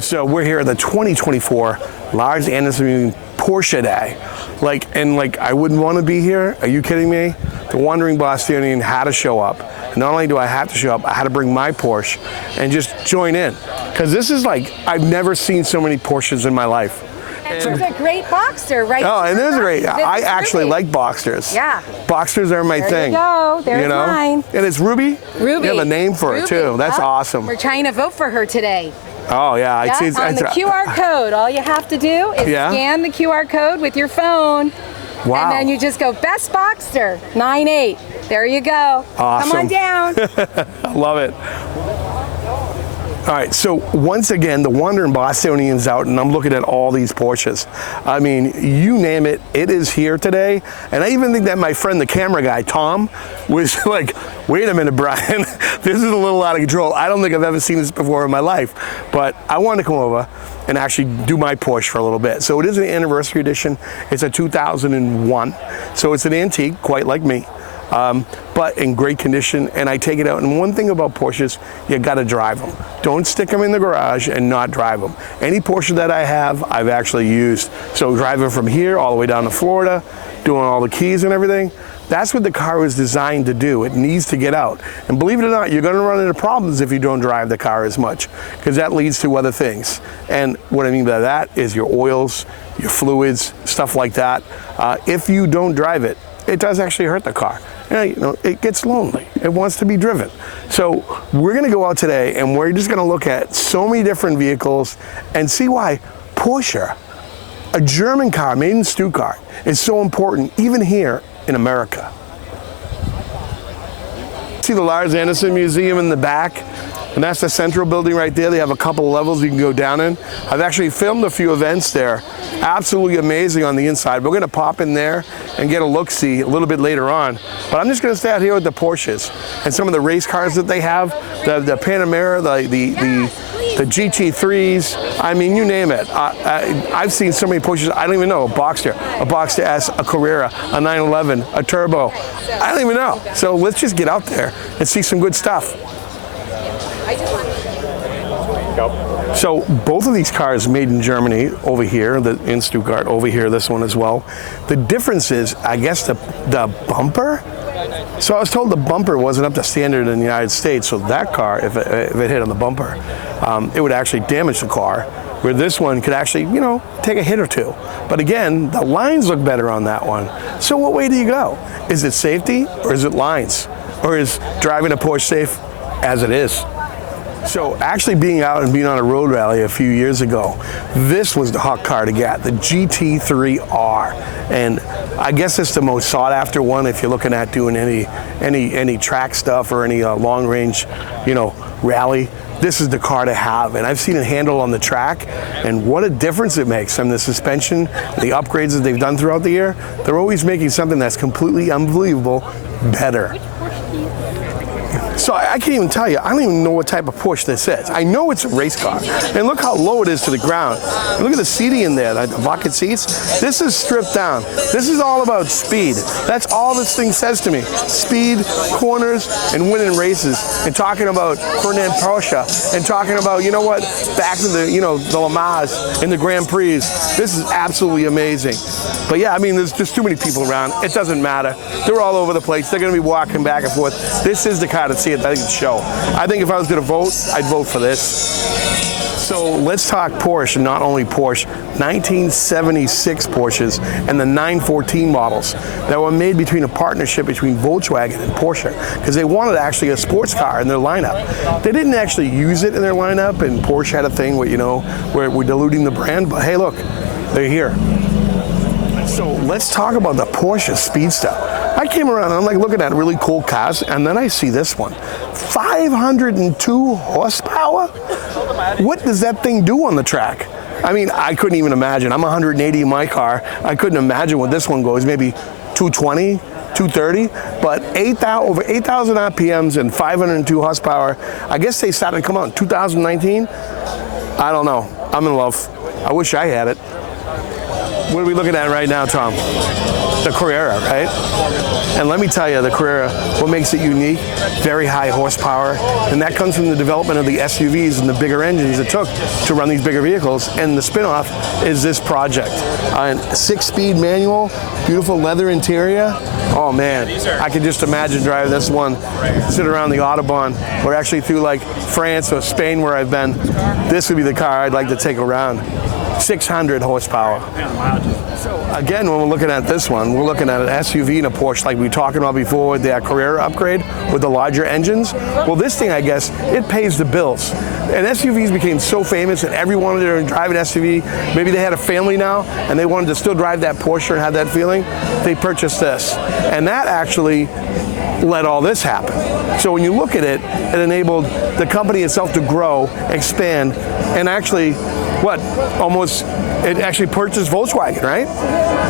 So we're here at the 2024 Lars Anderson Porsche Day. I wouldn't want to be here. Are you kidding me? The Wandering Bostonian had to show up. And not only do I have to show up, I had to bring my Porsche and just join in. Because this is I've never seen so many Porsches in my life. And there's a great Boxster right Oh, and there's a great. This I is actually Ruby. like Boxsters. Yeah. Boxsters are my thing. There you go. There's mine. And it's Ruby? Ruby. You have a name for it too. That's awesome. We're trying to vote for her today. Oh yeah, On the QR code. All you have to do is scan the QR code with your phone. Wow. And then you just go Best Boxster 98. There you go. Awesome. Come on down. I love it. All right, so once again, the Wandering Bostonian's out, and I'm looking at all these Porsches. I mean, you name it, it is here today. And I even think that my friend, the camera guy, Tom, was like, wait a minute, Brian, this is a little out of control. I don't think I've ever seen this before in my life. But I wanted to come over and actually do my Porsche for a little bit. So it is an anniversary edition. It's a 2001. So it's an antique, quite like me. But in great condition, and I take it out. And one thing about Porsches, you gotta drive them. Don't stick them in the garage and not drive them. Any Porsche that I have, I've actually used. So driving from here all the way down to Florida, doing all the keys and everything, that's what the car was designed to do. It needs to get out. And believe it or not, you're gonna run into problems if you don't drive the car as much, because that leads to other things. And what I mean by that is your oils, your fluids, stuff like that. If you don't drive it, it does actually hurt the car. You know, it gets lonely. It wants to be driven. So we're gonna go out today and we're just gonna look at so many different vehicles and see why Porsche, a German car made in Stuttgart, is so important even here in America. See the Lars Anderson Museum in the back? And that's the central building right there. They have a couple of levels you can go down in. I've actually filmed a few events there. Absolutely amazing on the inside. We're gonna pop in there and get a look-see a little bit later on. But I'm just gonna stay out here with the Porsches and some of the race cars that they have, the Panamera, the GT3s, I mean, you name it. I've seen so many Porsches, I don't even know, a Boxster S, a Carrera, a 911, a Turbo. I don't even know. So let's just get out there and see some good stuff. So both of these cars made in Germany over here, in Stuttgart, over here, this one as well. The difference is, I guess, the bumper. So I was told the bumper wasn't up to standard in the United States, so that car, if it hit on the bumper, it would actually damage the car, where this one could actually, you know, take a hit or two. But again, the lines look better on that one. So what way do you go? Is it safety or is it lines? Or is driving a Porsche safe as it is? So actually being out and being on a road rally a few years ago, this was the hot car to get, the GT3R. And I guess it's the most sought after one if you're looking at doing any track stuff or any long range, you know, rally. This is the car to have. And I've seen it handle on the track, and what a difference it makes. And the suspension, the upgrades that they've done throughout the year, they're always making something that's completely unbelievable better. So I can't even tell you, I don't even know what type of Porsche this is. I know it's a race car. And look how low it is to the ground. And look at the seating in there, the bucket seats. This is stripped down. This is all about speed. That's all this thing says to me. Speed, corners, and winning races. And talking about Ferdinand Porsche, and talking about, you know what, back to the, you know, the Le Mans and the Grand Prix. This is absolutely amazing. But yeah, I mean, there's just too many people around. It doesn't matter. They're all over the place. They're gonna be walking back and forth. This is the car to see it, I think, show. I think if I was gonna vote, I'd vote for this. So let's talk Porsche, not only Porsche, 1976 Porsches and the 914 models that were made between a partnership between Volkswagen and Porsche, because they wanted actually a sports car in their lineup. They didn't actually use it in their lineup, and Porsche had a thing where, you know, where we're diluting the brand, but hey, look, they're here. So let's talk about the Porsche Speedster. I came around and I'm like looking at really cool cars, and then I see this one. 502 horsepower? What does that thing do on the track? I mean, I couldn't even imagine. I'm 180 in my car. I couldn't imagine what this one goes, maybe 220, 230, but over 8,000 RPMs and 502 horsepower. I guess they started to come out in 2019. I don't know. I'm in love. I wish I had it. What are we looking at right now, Tom? the Carrera, right? And let me tell you, the Carrera, what makes it unique, very high horsepower, and that comes from the development of the SUVs and the bigger engines it took to run these bigger vehicles, and the spin-off is this project. A 6-speed manual, beautiful leather interior. Oh man, I can just imagine driving this one, sit around the Autobahn, or actually through like France or Spain where I've been. This would be the car I'd like to take around. 600 horsepower. So again, when we're looking at this one, we're looking at an SUV and a Porsche like we were talking about before with that Carrera upgrade with the larger engines. Well, this thing, I guess, it pays the bills. And SUVs became so famous that everyone wanted to drive an SUV. Maybe they had a family now and they wanted to still drive that Porsche and have that feeling. They purchased this. And that actually let all this happen. So when you look at it, it enabled the company itself to grow, expand, and actually it actually purchased Volkswagen, right?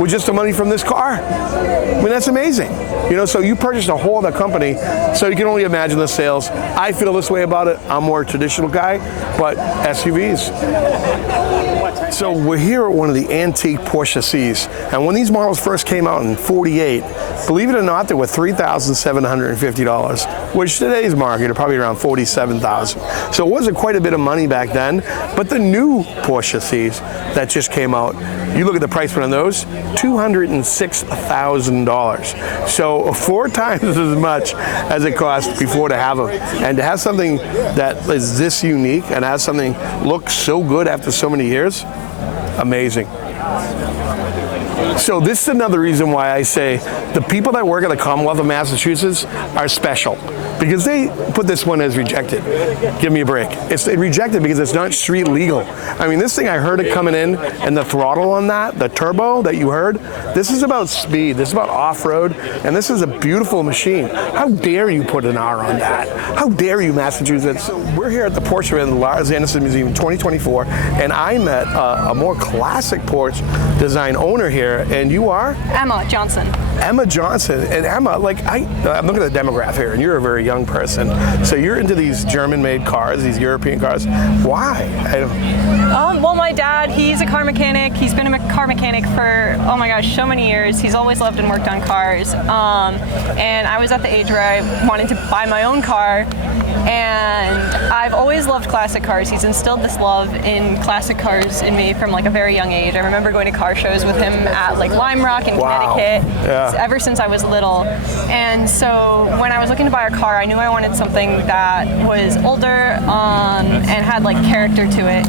With just the money from this car. I mean, that's amazing. You know, so you purchased a whole other company, so you can only imagine the sales. I feel this way about it. I'm more a traditional guy, but SUVs. So we're here at one of the antique Porsche Cs, and when these models first came out in '48, believe it or not, they were $3,750, which today's market are probably around $47,000. So it wasn't quite a bit of money back then, but the new Porsche Cs that just came out, you look at the price point on those, $206,000. So 4 times as much as it cost before to have them. And to have something that is this unique and has something look so good after so many years, amazing. So this is another reason why I say the people that work at the Commonwealth of Massachusetts are special, because they put this one as rejected. Give me a break. It's rejected because it's not street legal. I mean, this thing, I heard it coming in, and the throttle on that, the turbo that you heard, this is about speed, this is about off-road, and this is a beautiful machine. How dare you put an R on that? How dare you, Massachusetts? So we're here at the Porsche in the Lars Anderson Museum in 2024, and I met a more classic Porsche design owner here, and you are? Emma Johnson. Emma Johnson. And Emma, like, I'm looking at the demographic here, and you're a very young person. So you're into these German-made cars, these European cars. Why? Well, my dad, he's a car mechanic. He's been a car mechanic for, oh my gosh, so many years. He's always loved and worked on cars. And I was at the age where I wanted to buy my own car. And I've always loved classic cars. He's instilled this love in classic cars in me from like a very young age. I remember going to car shows with him at like Lime Rock in Connecticut, ever since I was little. And so when I was looking to buy a car, I knew I wanted something that was older and had like character to it.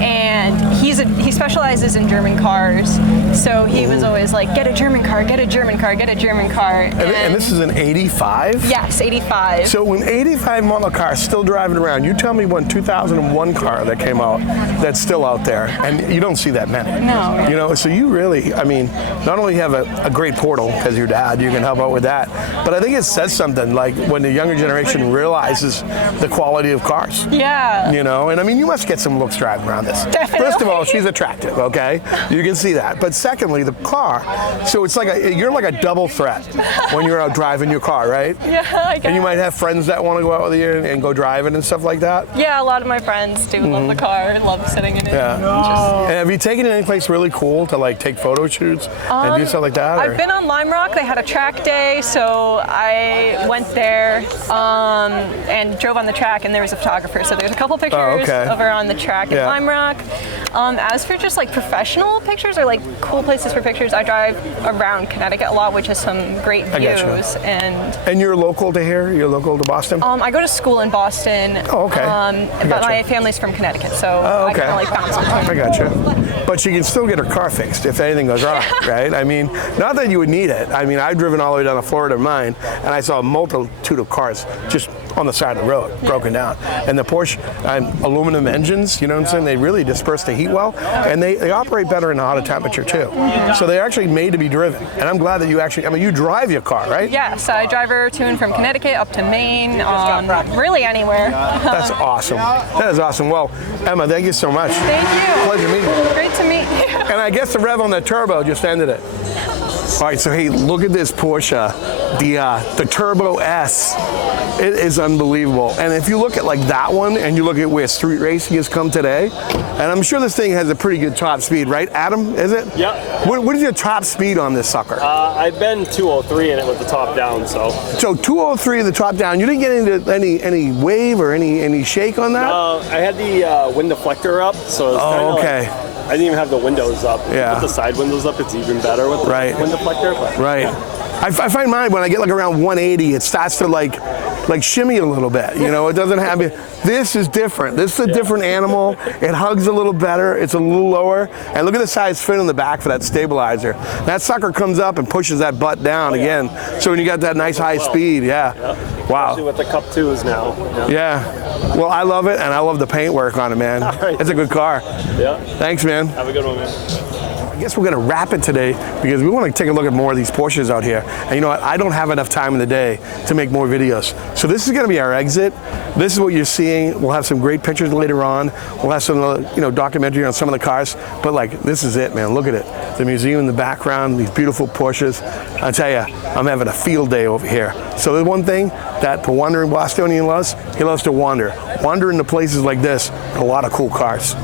And he specializes in German cars, so he was always like, get a German car, get a German car, get a German car. And this is an 85? Yes, 85. So when 85 model car still driving around, you tell me one 2001 car that came out that's still out there, and you don't see that many. No. You know, so you really, I mean, not only have a great portal, because your dad, you can help out with that, but I think it says something, like when the younger generation realizes the quality of cars. Yeah. You know, and I mean, you must get some looks driving around this. Definitely. First of all, she's attractive, okay? You can see that. But secondly, the car, so it's like you're like a double threat when you're out driving your car, right? Yeah, I guess. And you might have friends that want to go out with you and go driving and stuff like that? Yeah, a lot of my friends do love the car and love sitting in it. Yeah. And have you taken it any place really cool to like take photo shoots and do stuff like that? I've been on Lime Rock. They had a track day, so I went there and drove on the track, and there was a photographer. So there's a couple pictures over on the track at Lime Rock. As for just like professional pictures or like cool places for pictures, I drive around Connecticut a lot, which has some great views. And you're local to here? You're local to Boston? I go to school in Boston. Oh, okay. But my family's from Connecticut, so I kind of like bounce between. I gotcha. But she can still get her car fixed if anything goes wrong, right? I mean, not that you would need it. I mean, I've driven all the way down to Florida in mine, and I saw a multitude of cars just on the side of the road, broken down. And the Porsche aluminum engines, you know what I'm saying? They really disperse the heat well, and they operate better in a hotter temperature too. So they're actually made to be driven. And I'm glad that you actually, I mean, you drive your car, right? Yes, I drive her tune from Connecticut up to Maine, really anywhere. That's awesome. That is awesome. Well, Emma, thank you so much. Thank you. Pleasure meeting you. Great to meet you. And I guess the rev on the turbo just ended it. All right, so hey, look at this Porsche, the Turbo S. It is unbelievable. And if you look at like that one, and you look at where street racing has come today, and I'm sure this thing has a pretty good top speed, right, Adam? Is it? Yeah. What is your top speed on this sucker? I've been 203 in it with the top down, so. So 203 the top down. You didn't get into any wave or any shake on that? I had the wind deflector up, so it's Oh, okay. like, I didn't even have the windows up. If Yeah. you put the side windows up, it's even better with the wind deflector. But, right. yeah. I find mine when I get like around 180, it starts to like shimmy a little bit. You know, it doesn't have it. This is different. This is a different animal. It hugs a little better. It's a little lower. And look at the size fin in the back for that stabilizer. That sucker comes up and pushes that butt down again. So when you got that nice high speed, wow. Especially with the Cup 2s now. Yeah. Well, I love it, and I love the paint work on it, man. Right. It's a good car. Yeah. Thanks, man. Have a good one, man. I guess we're going to wrap it today because we want to take a look at more of these Porsches out here. And you know what? I don't have enough time in the day to make more videos. So this is going to be our exit. This is what you're seeing. We'll have some great pictures later on. We'll have some documentary on some of the cars. But like, this is it, man. Look at it. The museum in the background, these beautiful Porsches. I tell you, I'm having a field day over here. So the one thing that the wandering Bostonian loves, he loves to wander. Wander into places like this, a lot of cool cars.